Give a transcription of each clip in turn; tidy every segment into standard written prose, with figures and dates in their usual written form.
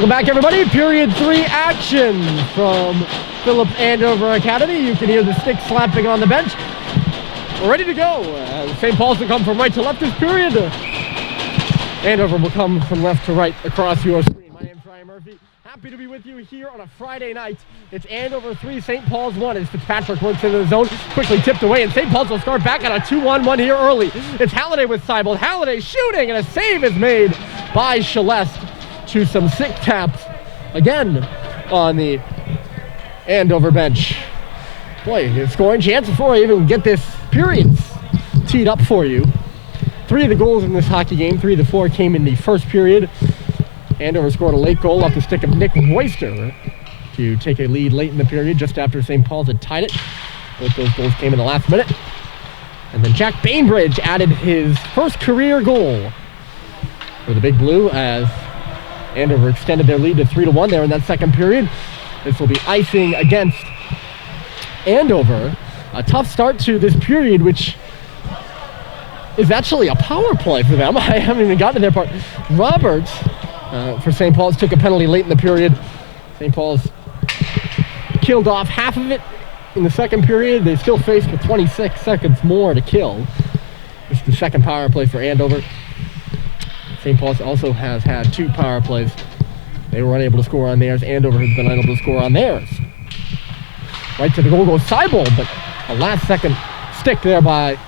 Welcome back, everybody. Period 3 action from Phillips Andover Academy. You can hear the stick slapping on the bench. We're ready to go. St. Paul's will come from right to left this period. Andover will come from left to right across your screen. My name's Ryan Murphy. Happy to be with you here on a Friday night. It's Andover 3, St. Paul's 1 as Fitzpatrick works into the zone. Quickly tipped away, and St. Paul's will start back on a 2-1-1 here early. It's Halliday with Seibel. Halliday shooting, and a save is made by Celeste to some sick taps again on the Andover bench. Boy, a scoring chance before I even get this period teed up for you. 3 of the goals in this hockey game, 3 of the 4 came in the first period. Andover scored a late goal off the stick of Nick Royster to take a lead late in the period, just after St. Paul's had tied it. Both those goals came in the last minute. And then Jack Bainbridge added his first career goal for the Big Blue as Andover extended their lead to 3-1 there in that second period. This will be icing against Andover. A tough start to this period, which is actually a power play for them. I haven't even gotten to their part. Roberts for St. Paul's took a penalty late in the period. St. Paul's killed off half of it in the second period. They still faced with 26 seconds more to kill. This is the second power play for Andover. St. Paul's also has had 2 power plays. They were unable to score on theirs. Andover has been unable to score on theirs. Right to the goal goes Seibel, but a last-second stick there by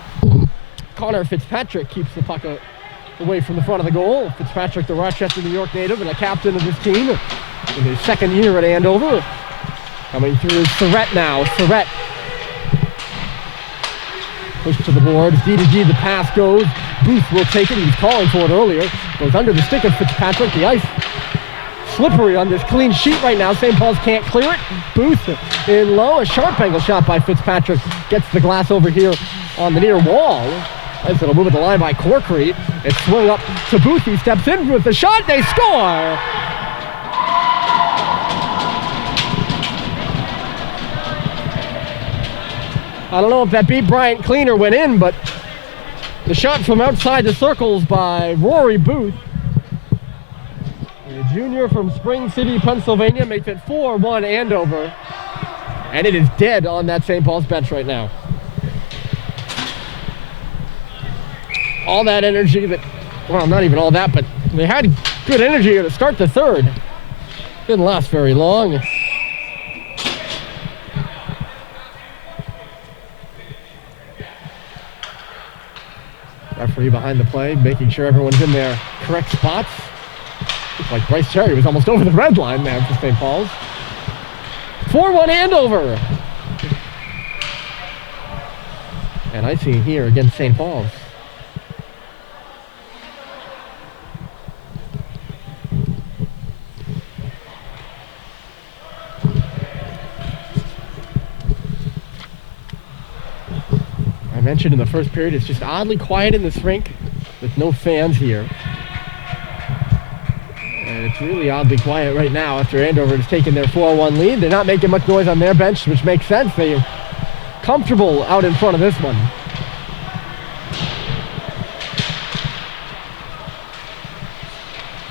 Connor Fitzpatrick keeps the puck away from the front of the goal. Fitzpatrick, the Rochester, New York native, and a captain of this team in his second year at Andover. Coming through is Surrett now. Surrett pushed to the boards. D2G, the pass goes. Booth will take it. He was calling for it earlier. Goes under the stick of Fitzpatrick. The ice slippery on this clean sheet right now. St. Paul's can't clear it. Booth in low. A sharp angle shot by Fitzpatrick. Gets the glass over here on the near wall. As it'll move at the line by Corkery. It's swung up to Booth. He steps in with the shot. They score! I don't know if that beat Bryant Cleaner went in, but the shot from outside the circles by Rory Booth, a junior from Spring City, Pennsylvania, makes it 4-1 Andover. And it is dead on that St. Paul's bench right now. All that energy that, well, not even all that, but they had good energy to start the third. Didn't last very long. Referee behind the play, making sure everyone's in their correct spots. Looks like Bryce Terry was almost over the red line there for St. Paul's. 4-1 Andover. And icing here against St. Paul's. I mentioned in the first period, it's just oddly quiet in this rink with no fans here. And it's really oddly quiet right now after Andover has taken their 4-1 lead. They're not making much noise on their bench, which makes sense. They're comfortable out in front of this one.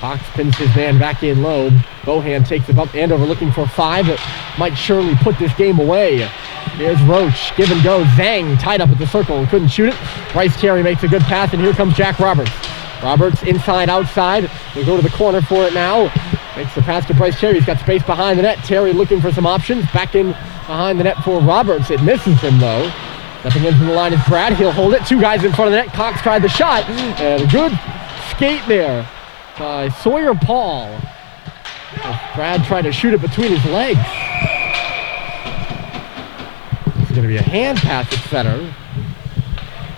Fox pins his man back in low. Bohan takes it up. Andover looking for 5 that might surely put this game away. Here's Roach, give and go. Zhang tied up at the circle and couldn't shoot it. Bryce Terry makes a good pass, and here comes Jack Roberts. Roberts inside, outside. We'll go to the corner for it now. Makes the pass to Bryce Terry. He's got space behind the net. Terry looking for some options. Back in behind the net for Roberts. It misses him, though. Stepping in from the line is Brad. He'll hold it. 2 guys in front of the net. Cox tried the shot. And a good skate there by Sawyer Paul. Brad tried to shoot it between his legs. It's going to be a hand pass at center.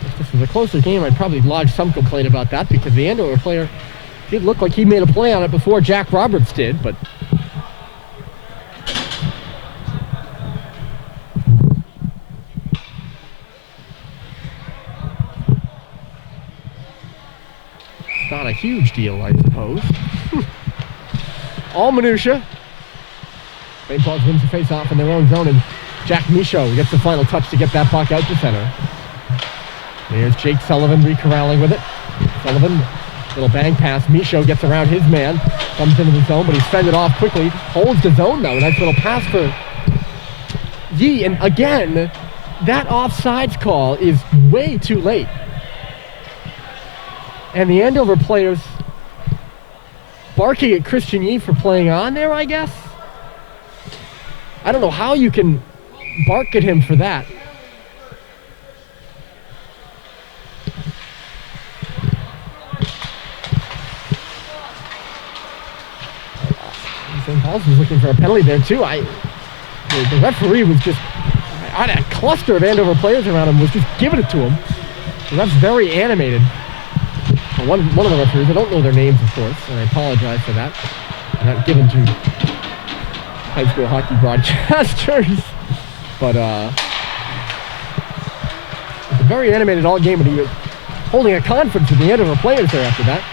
If this was a closer game, I'd probably lodge some complaint about that because the Andover player did look like he made a play on it before Jack Roberts did, but it's not a huge deal, I suppose. All minutia. St. Paul's wins the face-off in their own zone, and Jack Michaud gets the final touch to get that puck out to center. There's Jake Sullivan re-corralling with it. Sullivan Little bang pass. Micho gets around his man. Comes into the zone, but he's fended off quickly. Holds the zone, though. Nice little pass for Yee. And again, that offsides call is way too late. And the Andover players barking at Christian Yee for playing on there, I guess. I don't know how you can bark at him for that. St. Paul's was looking for a penalty there too. The referee was just, I had a cluster of Andover players around him, was just giving it to him. So that's very animated. One of the referees, I don't know their names, of course, and I apologize for that. I'm not given to high school hockey broadcasters, but a very animated all game, and he was holding a conference with the Andover players there after that.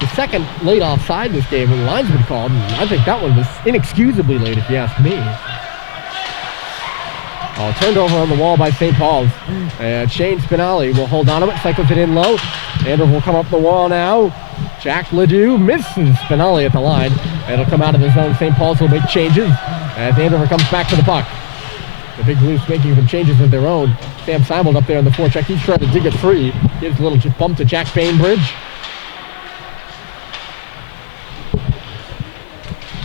The second late offside this game, and the linesman called, and I think that one was inexcusably late, if you ask me. Turned over on the wall by St. Paul's. And Shane Spinelli will hold on to it, cycles it in low. Andover will come up the wall now. Jack Ledoux misses Spinelli at the line. It'll come out of the zone. St. Paul's will make changes as Andover comes back to the puck. The Big Blues making some changes of their own. Sam Simon up there on the forecheck. He's trying to dig it free. Gives a little bump to Jack Bainbridge.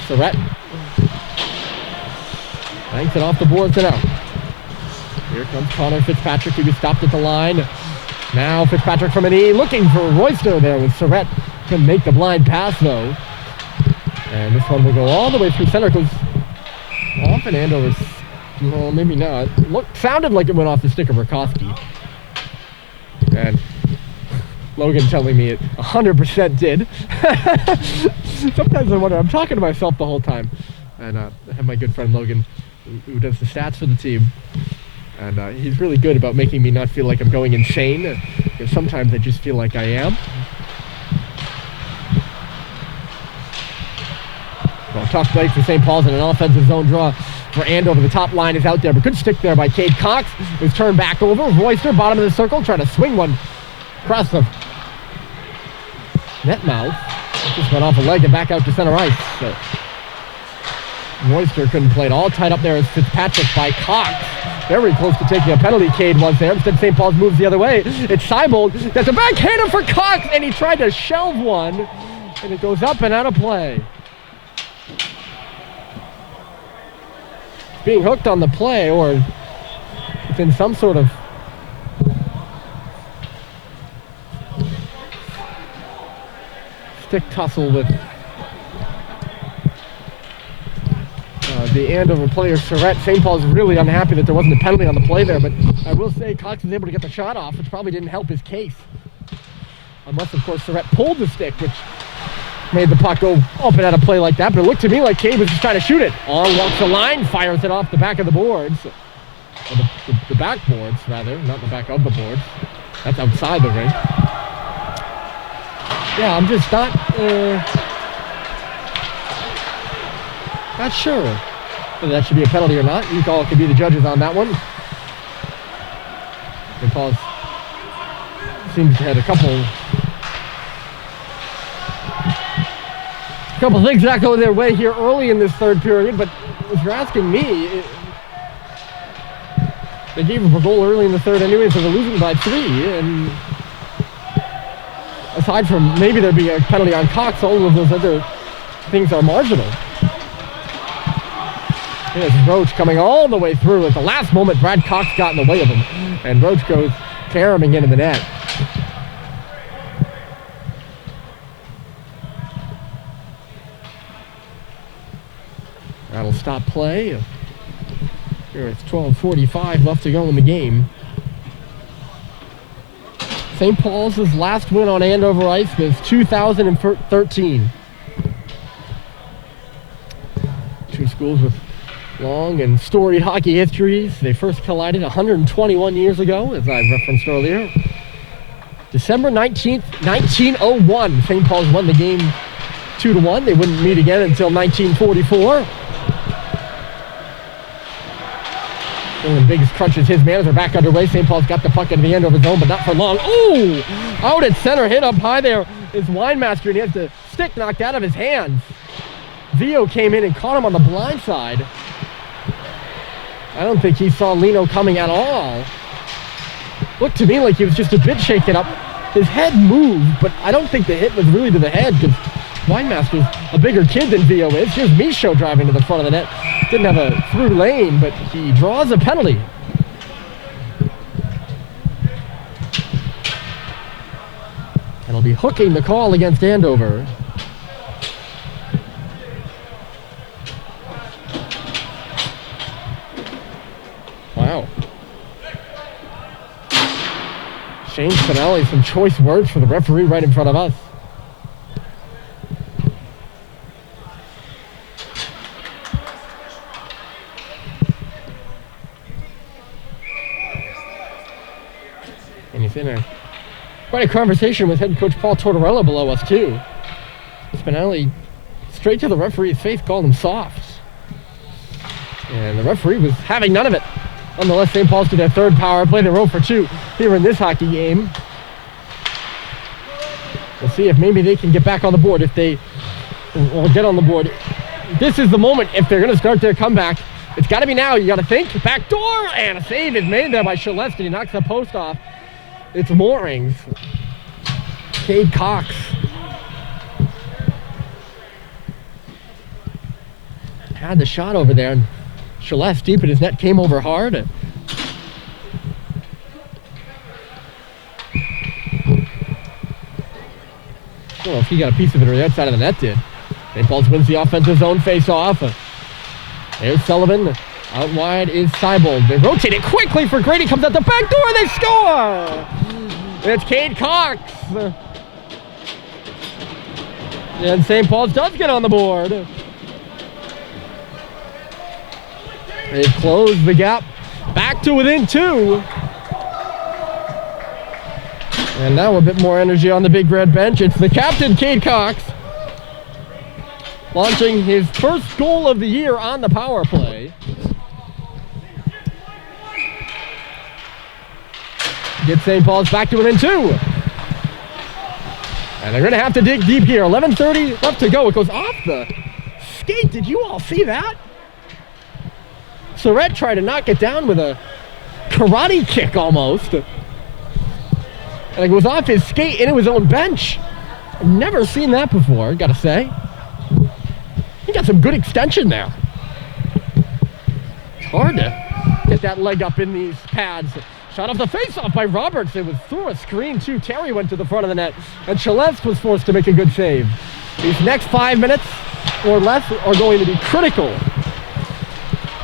Surratt banks it off the boards and out. Here comes Connor Fitzpatrick. He was stopped at the line. Now Fitzpatrick from an E, looking for Royster there with Surratt. Couldn't make the blind pass though. And this one will go all the way through center. Goes off in Andover's. Well, maybe not. Sounded like it went off the stick of Rakowski. And Logan telling me it 100% did. Sometimes I wonder, I'm talking to myself the whole time. And I have my good friend Logan who does the stats for the team. And he's really good about making me not feel like I'm going insane. Because sometimes I just feel like I am. Well, tough break for St. Paul's and an offensive zone draw for Andover. The top line is out there, but good stick there by Cade Cox. It was turned back over. Royster, bottom of the circle, trying to swing one across the net mouth. Just went off a leg and back out to center ice. So Royster couldn't play it. All tied up there is Fitzpatrick by Cox. Very close to taking a penalty, Cade was there. Instead, St. Paul's moves the other way. It's Seibold. That's a backhander for Cox, and he tried to shelve one, and it goes up and out of play. Being hooked on the play, or it's in some sort of stick tussle with the Andover player, Surratt. St. Paul's really unhappy that there wasn't a penalty on the play there, but I will say Cox was able to get the shot off, which probably didn't help his case. Unless, of course, Surratt pulled the stick, which made the puck go up and out of play like that, but it looked to me like Cade was just trying to shoot it. On walks the line, fires it off the back of the boards. Or the back boards, rather, not the back of the boards. That's outside the rink. Yeah, I'm just not sure whether that should be a penalty or not. You all can be the judges on that one. St. Paul's seems to have a couple things not going their way here early in this third period, but if you're asking me, they gave up a goal early in the third anyway, so they're losing by 3, and aside from maybe there'd be a penalty on Cox, all of those other things are marginal. Here's Roach coming all the way through. At the last moment, Brad Cox got in the way of him, and Roach goes caroming into the net. That'll stop play. Here it's 12:45 left to go in the game. St. Paul's last win on Andover ice was 2013. Two schools with long and storied hockey histories. They first collided 121 years ago, as I referenced earlier. December 19th, 1901. St. Paul's won the game 2-1. They wouldn't meet again until 1944. One of the biggest crunches his man as they're back underway. St. Paul's got the puck into the Andover zone, but not for long. Ooh! Out at center, hit up high there is Winemaster, and he has the stick knocked out of his hands. Vio came in and caught him on the blind side. I don't think he saw Lino coming at all. Looked to me like he was just a bit shaken up. His head moved, but I don't think the hit was really to the head because Winemaster's a bigger kid than Vio is. Here's Michaud driving to the front of the net. Didn't have a through lane, but he draws a penalty. And he'll be hooking the call against Andover. Wow. Shane Spinelli, some choice words for the referee right in front of us. And he's in quite a conversation with head coach Paul Tortorella below us too. Spinelli straight to the referee's face, called him soft. And the referee was having none of it. Nonetheless, St. Paul's to their third power play. They're 0 for 2 here in this hockey game. We'll see if maybe they can get back on the board. If they will get on the board. This is the moment if they're going to start their comeback. It's got to be now. You got to think. Back door, and a save is made there by Shalest. He knocks the post off. It's Moorings. Cade Cox. Had the shot over there, and Shalest deep in his net came over hard. I don't know if he got a piece of it or the outside of the net did. St. Paul's wins the offensive zone face-off. There's Sullivan. Out wide is Seibold. They rotate it quickly for Grady. Comes out the back door. They score! It's Cade Cox. And St. Paul's does get on the board. They've closed the gap back to within 2. And now a bit more energy on the Big Red bench. It's the captain, Cade Cox, launching his first goal of the year on the power play. Get St. Paul's back to within 2. And they're going to have to dig deep here. 11:30 left to go. It goes off the skate. Did you all see that? Surratt tried to knock it down with a karate kick almost. And it goes off his skate into his own bench. I've never seen that before, gotta say. He got some good extension there. It's hard to get that leg up in these pads. Shot off the face-off by Roberts. It was through a screen too. Terry went to the front of the net, and Shalest was forced to make a good save. These next 5 minutes or less are going to be critical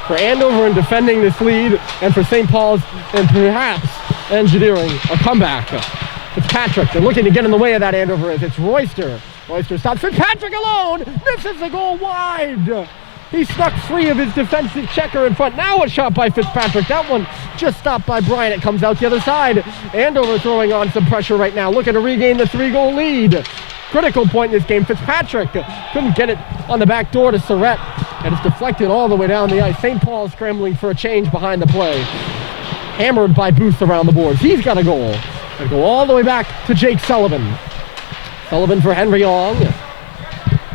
for Andover in defending this lead, and for St. Paul's and perhaps engineering a comeback. Fitzpatrick, they're looking to get in the way of that. Andover is. It's Royster. Royster stops Fitzpatrick alone. This is the goal wide. He snuck free of his defensive checker in front. Now a shot by Fitzpatrick. That one just stopped by Bryant. It comes out the other side. Andover throwing on some pressure right now, looking to regain the 3-goal lead. Critical point in this game. Fitzpatrick couldn't get it on the back door to Surratt, and it's deflected all the way down the ice. St. Paul scrambling for a change behind the play. Hammered by Booth around the boards. He's got a goal. Gonna go all the way back to Jake Sullivan. Sullivan for Henry Ong.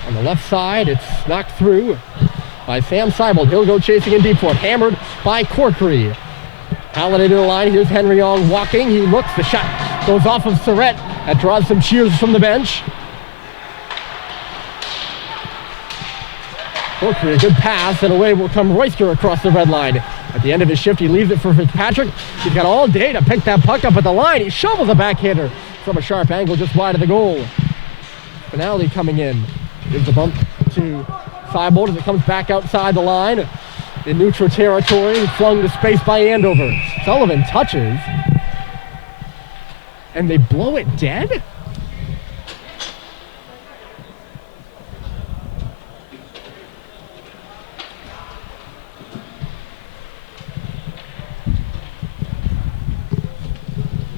On the left side, it's knocked through by Sam Seibold. He'll go chasing in deep for it. Hammered by Corkery. Halliday to the line. Here's Henry Ong walking. He looks. The shot goes off of Surratt. That draws some cheers from the bench. Corkery, a good pass, and away will come Royster across the red line. At the end of his shift, he leaves it for Fitzpatrick. He's got all day to pick that puck up at the line. He shovels a backhander from a sharp angle just wide of the goal. Finale coming in. Gives the bump to Seibold as it comes back outside the line. In neutral territory, flung to space by Andover. Sullivan touches. And they blow it dead?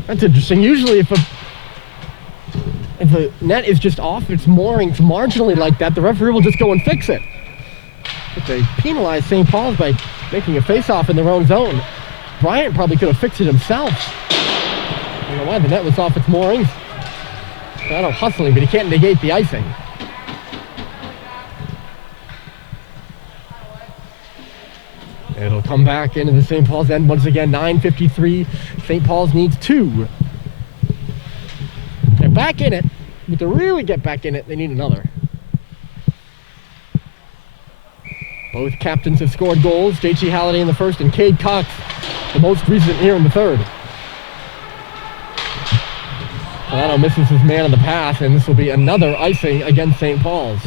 That's interesting. Usually if the net is just off its moorings marginally like that, the referee will just go and fix it. But they penalize St. Paul's by making a face-off in their own zone. Bryant probably could have fixed it himself. I don't know why the net was off its moorings. Panato hustling, but he can't negate the icing. It'll come back into the St. Paul's end once again. 9:53. St. Paul's needs 2. They're back in it, but to really get back in it, they need another. Both captains have scored goals. J.T. Halliday in the first and Cade Cox, the most recent here in the third. Panato misses his man on the pass, and this will be another icing against St. Paul's.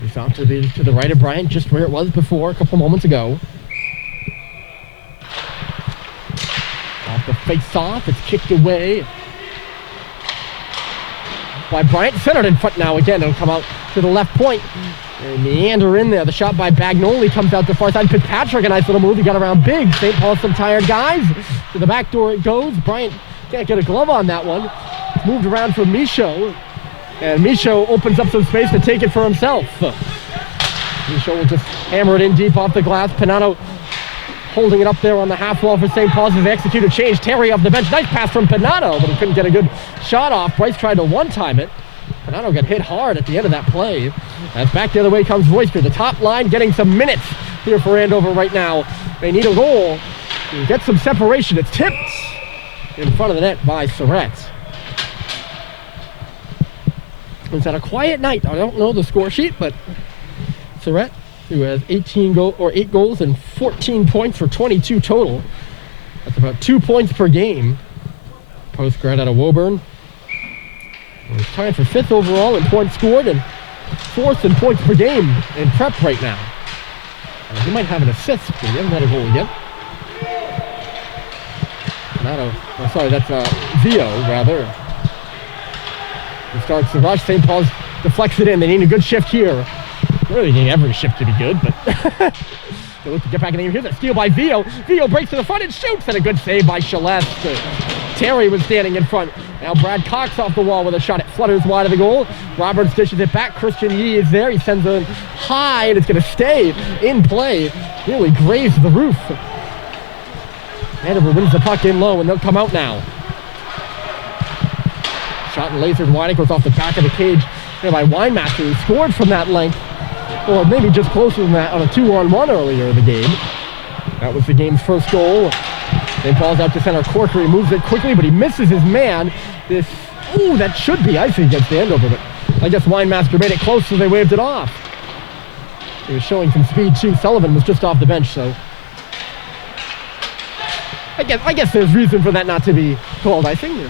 He's off to the right of Bryant, just where it was before a couple moments ago. Off the face-off, it's kicked away by Bryant. Centered in front now again. It'll come out to the left point. And meander in there. The shot by Bagnoli comes out the far side. Fitzpatrick, a nice little move. He got around big. St. Paul, some tired guys. To the back door it goes. Bryant can't get a glove on that one. It's moved around for Michaud. And Michaud opens up some space to take it for himself. Michaud will just hammer it in deep off the glass. Panato holding it up there on the half wall for St. Paul's as they execute a change. Terry off the bench. Nice pass from Panato, but he couldn't get a good shot off. Bryce tried to one-time it. Panato got hit hard at the end of that play. As back the other way comes Royster. The top line getting some minutes here for Andover right now. They need a goal to get some separation. It's tipped in front of the net by Surratt. It's had a quiet night. I don't know the score sheet, but Surratt, who has 8 goals and 14 points for 22 total. That's about 2 points per game. Post-grad out of Woburn. He's tied for 5th overall in points scored and 4th in points per game in prep right now. He might have an assist, but he hasn't had a goal yet. That's Zio, rather. He starts the rush. St. Paul's deflects it in. They need a good shift here. Really need every shift to be good, but they look to get back in the game. Here's a steal by Vio. Vio breaks to the front and shoots, and a good save by Celeste. Terry was standing in front. Now Brad Cox off the wall with a shot. It flutters wide of the goal. Roberts dishes it back. Christian Yee is there. He sends it high, and it's going to stay in play. Really grazed the roof. Andover wins the puck in low, and they'll come out now. Shot and lasered wide. It goes off the back of the cage there by Winemaster, who scored from that length, or maybe just closer than that on a 2-on-1 earlier in the game. That was the game's first goal. St. Paul's out to center. Corkery moves it quickly, but he misses his man. That should be icing against Andover, but I guess Winemaster made it close, so they waved it off. He was showing some speed too. Sullivan was just off the bench, so I guess there's reason for that not to be called icing.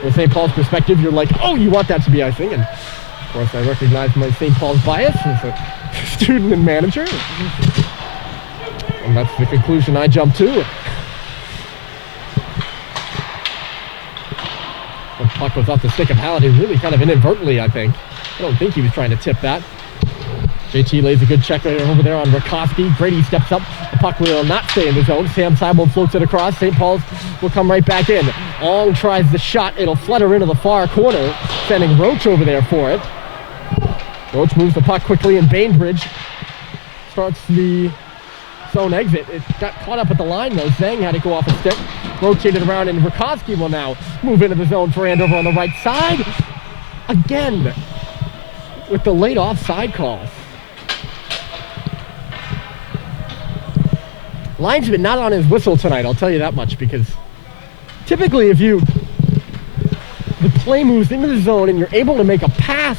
From St. Paul's perspective, you're like, oh, you want that to be icing, and of course I recognize my St. Paul's bias as a student and manager, and that's the conclusion I jump to. The puck was off the stick of Halliday, really kind of inadvertently, I think. I don't think he was trying to tip that. JT lays a good check over there on Rakowski. Grady steps up. The puck will not stay in the zone. Sam Seibel floats it across. St. Paul's will come right back in. Ong tries the shot. It'll flutter into the far corner, sending Roach over there for it. Roach moves the puck quickly, and Bainbridge starts the zone exit. It got caught up at the line, though. Zhang had to go off a stick. Rotated around, and Rakowski will now move into the zone for Andover on the right side. Again, with the late offside calls. Linesman not on his whistle tonight, I'll tell you that much, because typically the play moves into the zone and you're able to make a pass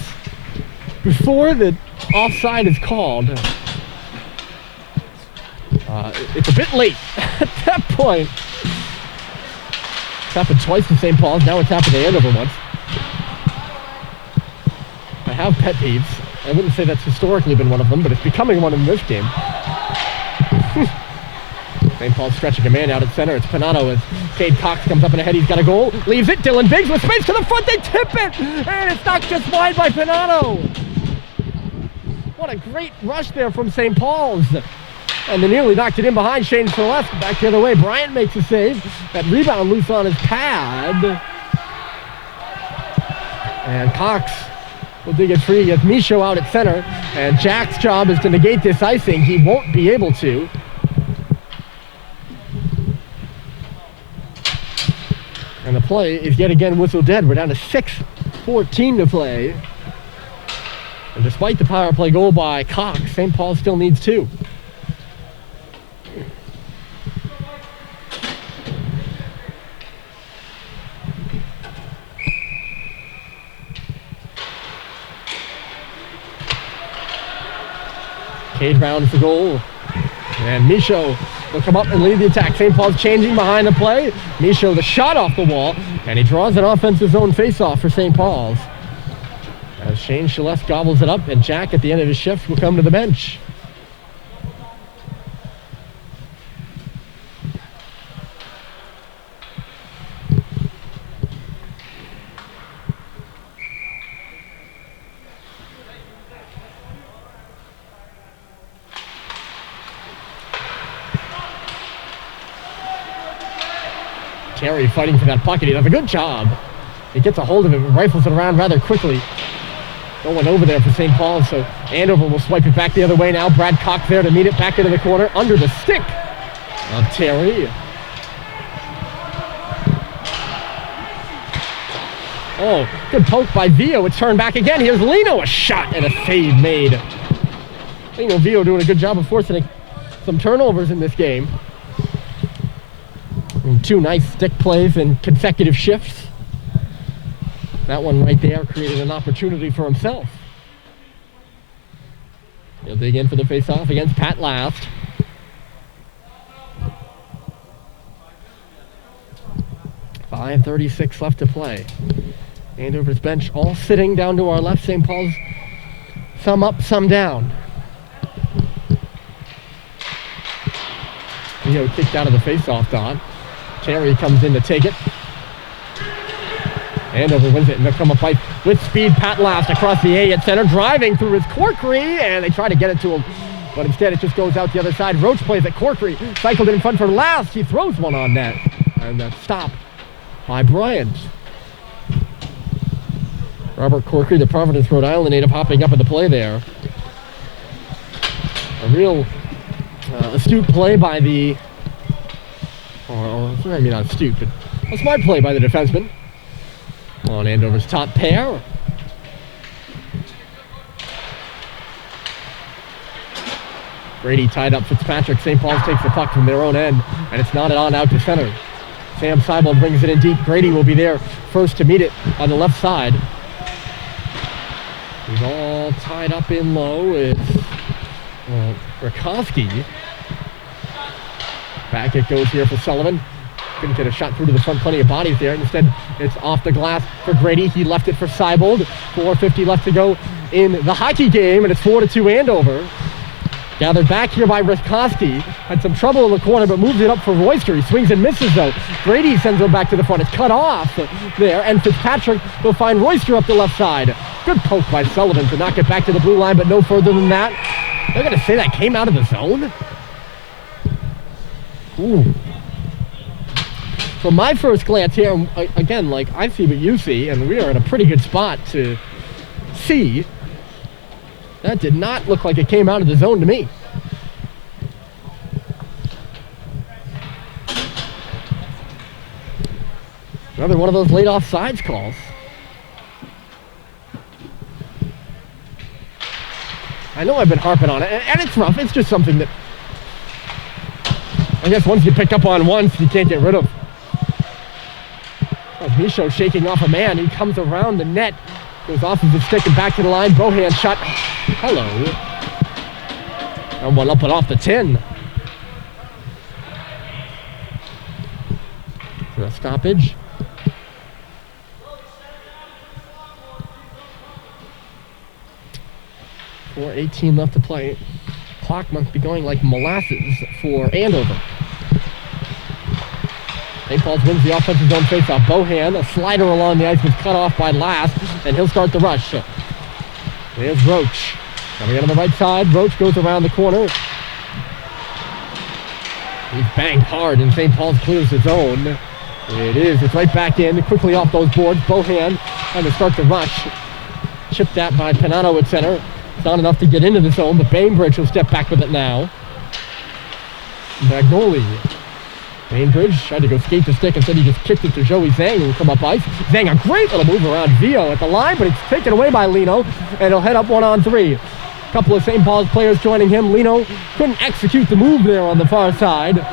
before the offside is called, it's a bit late at that point. It's happened twice to St. Paul's, now it's happened to Andover once. I have pet peeves. I wouldn't say that's historically been one of them, but it's becoming one in this game. St. Paul's stretching a man out at center. It's Panato as Cade Cox comes up and ahead. He's got a goal. Leaves it. Dylan Biggs with space to the front. They tip it. And it's knocked just wide by Panato. What a great rush there from St. Paul's. And they nearly knocked it in behind Shane Celeste. Back the other way. Bryant makes a save. That rebound loose on his pad. And Cox will dig it free. He has Michaud out at center. And Jack's job is to negate this icing. He won't be able to. And the play is yet again whistled dead. We're down to 6:14 to play. And despite the power play goal by Cox, St. Paul still needs 2. Cade round for goal. And Michaud will come up and lead the attack. St. Paul's changing behind the play. Michaud, the shot off the wall. And he draws an offensive zone faceoff for St. Paul's. As Shane Celeste gobbles it up, and Jack at the end of his shift will come to the bench. Terry fighting for that bucket. He does a good job. He gets a hold of it and rifles it around rather quickly. No one over there for St. Paul, so Andover will swipe it back the other way now. Brad Cox there to meet it back into the corner under the stick of Terry. Oh, good poke by Vio. It's turned back again. Here's Lino, a shot and a save made. Lino Vio doing a good job of forcing some turnovers in this game. And 2 nice stick plays in consecutive shifts. That one right there created an opportunity for himself. He'll dig in for the face-off against Pat Last. .5:36 left to play. Andover's bench all sitting down to our left. St. Paul's some up, some down. Leo kicked out of the face-off dot. Terry comes in to take it. Andover wins it, and they'll come up by with speed. Pat Last across the A at center, driving through his Corkery, and they try to get it to him, but instead it just goes out the other side. Roach plays at Corkery, cycled it in front for Last. He throws one on net, and a stop by Bryant. Robert Corkery, the Providence, Rhode Island native, hopping up at the play there. A real astute play by the, or maybe not astute, but a smart play by the defenseman on Andover's top pair. Grady tied up Fitzpatrick. St. Paul's takes the puck from their own end, and it's knotted on out to center. Sam Seibel brings it in deep. Grady will be there first to meet it on the left side. He's all tied up in low. It's Rakowski. Back it goes here for Sullivan. Couldn't get a shot through to the front, plenty of bodies there. Instead, it's off the glass for Grady. He left it for Seibold. 4:50 left to go in the hockey game, and it's 4-2 Andover. Gathered back here by Rakowski. Had some trouble in the corner, but moves it up for Royster. He swings and misses, though. Grady sends it back to the front. It's cut off there, and Fitzpatrick will find Royster up the left side. Good poke by Sullivan to knock it back to the blue line, but no further than that. They're going to say that came out of the zone? Ooh. From my first glance here, again, like, I see what you see, and we are in a pretty good spot to see. That did not look like it came out of the zone to me. Another one of those late offsides calls. I know I've been harping on it, and it's rough. It's just something that I guess once you pick up on once, you can't get rid of. Michaud shaking off a man. He comes around the net, goes off of the stick and back to the line. Bohan shot. Hello. And one up and off the 10. For a stoppage. .4:18 left to play. Clock must be going like molasses for Andover. St. Paul's wins the offensive zone faceoff. Bohan, a slider along the ice, was cut off by Last, and he'll start the rush. There's Roach. Coming in on the right side. Roach goes around the corner. He's banged hard, and St. Paul's clears his own. It is. It's right back in, quickly off those boards. Bohan trying to start the rush. Chipped that by Panano at center. It's not enough to get into the zone, but Bainbridge will step back with it now. Magnoli. Bainbridge tried to go skate the stick. Instead, he just kicked it to Joey Zhang, who will come up ice. Zhang, a great little move around Vio at the line, but it's taken away by Lino, and he'll head up 1-on-3. A couple of St. Paul's players joining him. Lino couldn't execute the move there on the far side.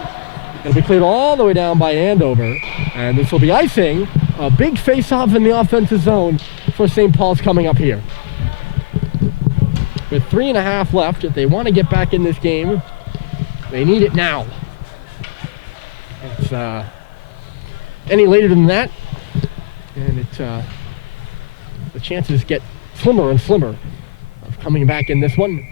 It'll be cleared all the way down by Andover, and this will be icing. A big face-off in the offensive zone for St. Paul's coming up here. With 3.5 left, if they want to get back in this game, they need it now. It's any later than that, and the chances get slimmer and slimmer of coming back in this one.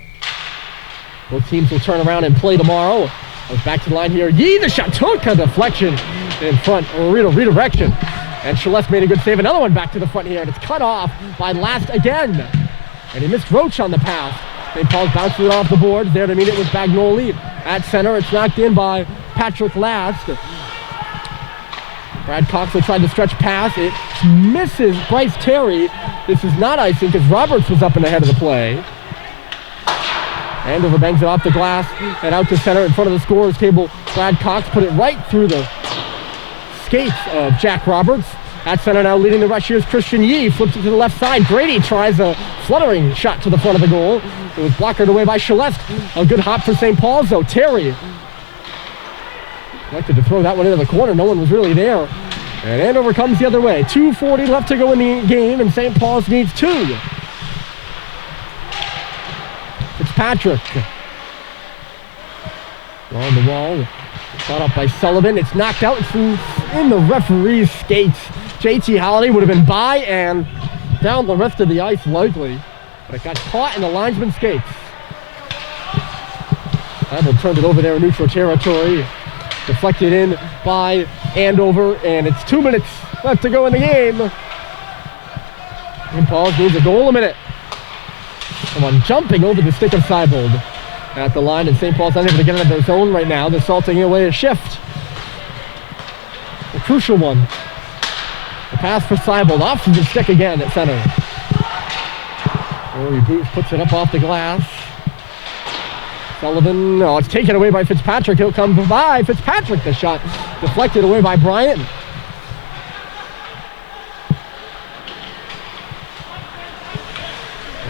Both teams will turn around and play tomorrow. Goes back to the line here. Yee, the shot took a deflection in front, or redirection. And Celeste made a good save. Another one back to the front here, and it's cut off by Last again. And he missed Roach on the pass. St. Paul's bounces it off the boards. There to meet it with Bagnoli at center. It's knocked in by Patrick Last. Brad Cox will try to stretch pass. It misses Bryce Terry. This is not icing because Roberts was up and ahead of the play. Andover bangs it off the glass and out to center in front of the scorer's table. Brad Cox put it right through the skates of Jack Roberts. At center now leading the rush here is Christian Yee. Flips it to the left side. Grady tries a fluttering shot to the front of the goal. It was blockered away by Celeste. A good hop for St. Paul's though. Terry elected to throw that one into the corner. No one was really there. And Andover comes the other way. 2:40 left to go in the game, and St. Paul's needs 2. Fitzpatrick. On the wall. Caught up by Sullivan. It's knocked out. It's in the referee's skates. JT Halliday would have been by and down the rest of the ice likely. But it got caught in the linesman's skates. Bible turned it over there in neutral territory. Deflected in by Andover, and it's 2 minutes left to go in the game. And Paul needs a goal a minute. Someone jumping over the stick of Seibold at the line, and St. Paul's not able to get out of their zone right now. They're salting away a shift. A crucial one. The pass for Seibold, off the stick again at center. Rory Booth puts it up off the glass. Sullivan, it's taken away by Fitzpatrick. He'll come by Fitzpatrick. The shot deflected away by Bryant.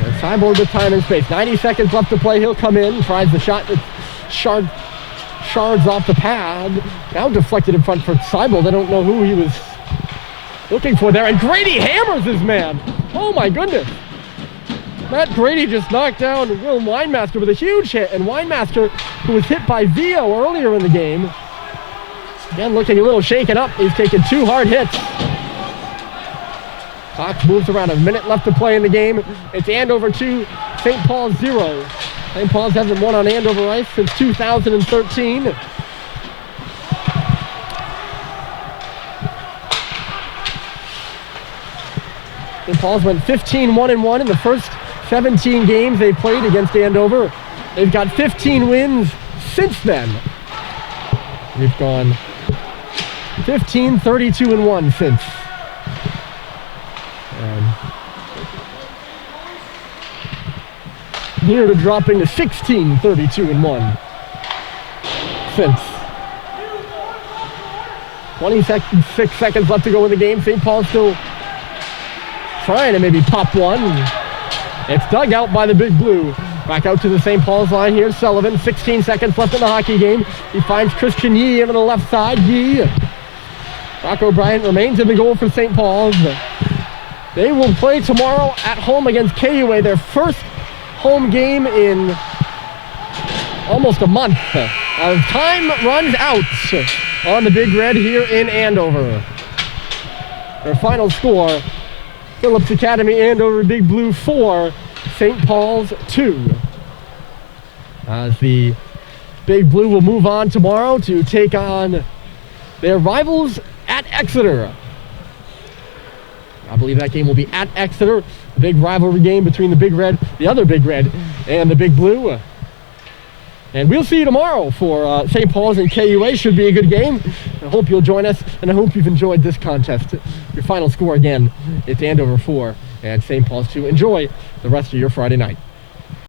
And Seibold with time and space. 90 seconds left to play. He'll come in, tries the shot that shards off the pad. Now deflected in front for Seibold. I don't know who he was looking for there. And Grady hammers his man. Oh my goodness. Matt Grady just knocked down Will Winemaster with a huge hit, and Winemaster, who was hit by Vio earlier in the game, again looking a little shaken up. He's taken 2 hard hits. Cox moves around. A minute left to play in the game. It's Andover 2, St. Paul's 0. St. Paul's hasn't won on Andover ice since 2013. St. Paul's went 15-1-1 in the first 17 games they've played against Andover. They've got 15 wins since then. We've gone 15-32-1 since. Here to dropping to 16-32-1 since. 26 seconds left to go in the game. St. Paul's still trying to maybe pop one. It's dug out by the Big Blue. Back out to the St. Paul's line here. Sullivan, 16 seconds left in the hockey game. He finds Christian Yee over the left side. Yee. Brock O'Brien remains in the goal for St. Paul's. They will play tomorrow at home against KUA, their first home game in almost a month. Time runs out on the Big Red here in Andover. Their final score, Phillips Academy Andover Big Blue 4, St. Paul's 2. As the Big Blue will move on tomorrow to take on their rivals at Exeter. I believe that game will be at Exeter. A big rivalry game between the Big Red, the other Big Red, and the Big Blue. And we'll see you tomorrow for St. Paul's and KUA. Should be a good game. I hope you'll join us, and I hope you've enjoyed this contest. Your final score again, it's Andover 4 and St. Paul's 2. Enjoy the rest of your Friday night.